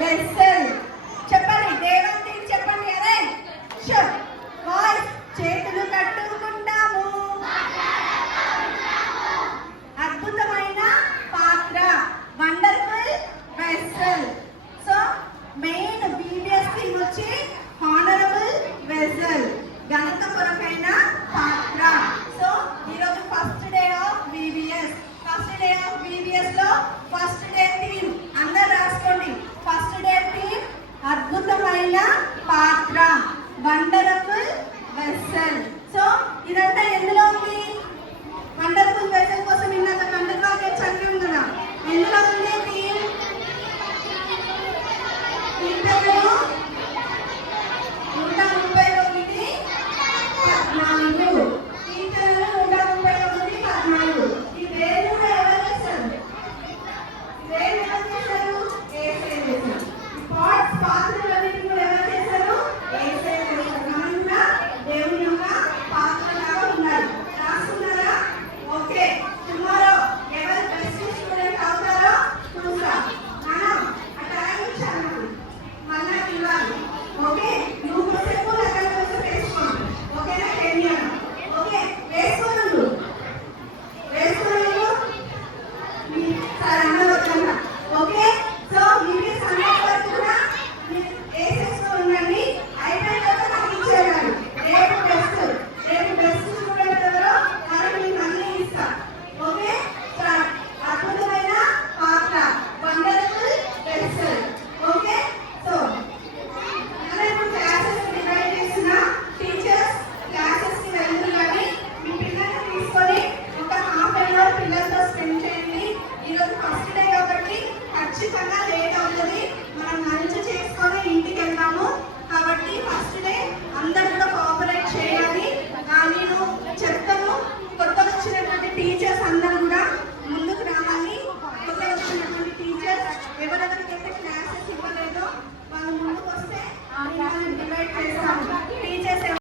Vessel. చెప్పండి దేవంతి చెప్పండి. అరే షూర్ వాయిస్. చేతులు కట్టుకుంటాము. అద్భుతమైన పాత్ర wonderful vessel. So main VBS theme వచ్చి హానరబుల్ వెస్సెల్, ఘనత కొరకైన పాత్ర. సో ఈరోజు first day of VBS. First day of VBS లో ఫస్ట్ డే థీమ్ అందరు రాసుకోండి. ఫస్ట్ డే థీమ్ అద్భుతమైన పాత్ర, వండర్ఫుల్ వెస్సెల్. సో ఇదంతా ఎందులో ఉంది? వండర్ఫుల్ వెస్సెల్ కోసం ఇందాక కండక్ట్ వాక్యం చదివాం కదా. ఎందులో ఉంది థీమ్? కీర్తనలు 139:14. కీర్తనలు 139:14. ఈ వేరు కూడా ఎవరు చేశారు? వేరు ఎవరు చేశారు? యేసే చేశారు. పాట్స్ పాత్రలన్నిటిని కూడా ఎవరు చేశారు? యేసే చేశారు. మనం కూడా దేవుని యొక్క పాత్రలాగా ఉండాలి. రాసుకున్నారా? ఓకే. టుమారో ఎవరు బెస్ట్ స్టూడెంట్ అవుతారో చూసా. మనం అట్లా ఇచ్చాను మళ్ళా ఇవ్వాలి. ఓకే నువ్వు కొద్దిసేపు అక్కడ కొద్దిసేపు వేసుకోండి. ఓకేనా? తెలియను. ఓకే వేసుకోను వేసుకోను సరే అందరూ. ఓకే సో మీరు సంగతి వరకు కూడా వేసేస్తూ ఉండండి. అయిపోయిన తర్వాత నాకు ఇచ్చేయాలి. రేపు బెస్ట్ స్టూడెంట్ ఎవరో మనం మీకు అన్నీ ఇస్తా. ఓకే అద్భుతమైన పాత్ర, వండర్ఫుల్ వెస్సెల్. ఓకే సో మనం ఇప్పుడు క్లాసెస్ డివైడ్ చేసిన టీచర్స్ క్లాసెస్ కి వెళ్ళదు కానీ మీ పిల్లల్ని తీసుకొని ఒక హాఫ్ అన్ అవర్ పిల్లలతో స్పెండ్ చేయండి. ఈరోజు ఫస్ట్ డే కాబట్టి ఖచ్చితంగా లేట్ అవుతుంది. మనం లంచ్ చేసుకొని ఇంటికి వెళ్తాము కాబట్టి ఫస్ట్ డే అందరూ కూడా కోఆపరేట్ చేయాలి. నేను చెప్తాను. కొత్తగా వచ్చినటువంటి టీచర్స్ అందరూ కూడా ముందుకు రావాలి. కొత్తగా వచ్చినటువంటి టీచర్స్ ఎవరెవరికైతే క్లాసెస్ ఇవ్వలేదో వాళ్ళు ముందుకు వస్తే డివైడ్ చేస్తాము.